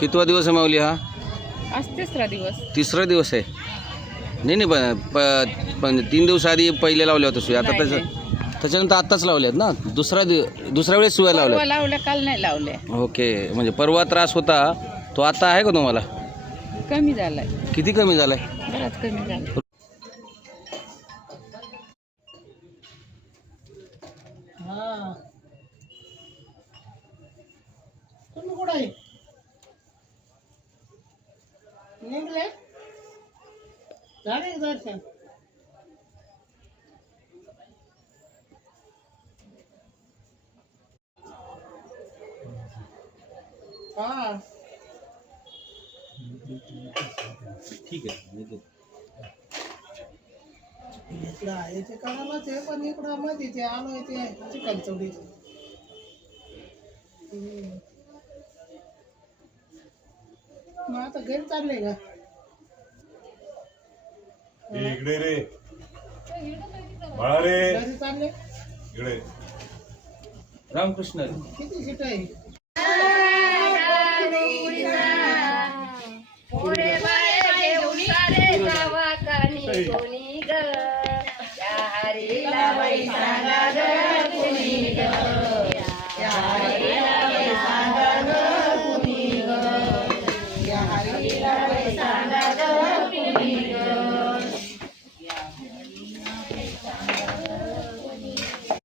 कितवा दिवस आहे माऊली हा? आज तिसरा तिसरा दिवस आहे. नाही नाही पण 3 दिवस आधी पहिले लावले होते सुया, आता त्याच्यानंतर आत्ताच लावल्यात ना? दुसऱ्या वेळेस सुया लावल्या? लावल्या, काल नाही लावल्या. ओके, म्हणजे परवा त्रास होता तो आता आहे का तुम्हाला? कमी झालाय. किती कमी झालाय? बराच कमी झाला. तुम्ही कुठं आहे? निघले झाले दर्शन? हा ठीक आहे. इकडं आहे ते करायलाच आहे, पण इकडं मध्ये ते आलोय ते चिकन चवडी. मग आता घरी चालले का? इकडे रे बाळा रे, घरी चालले. इकडे रामकृष्ण. किती सीट आहे? पुरे बाळे घेऊन सारे गावात आणि कोणी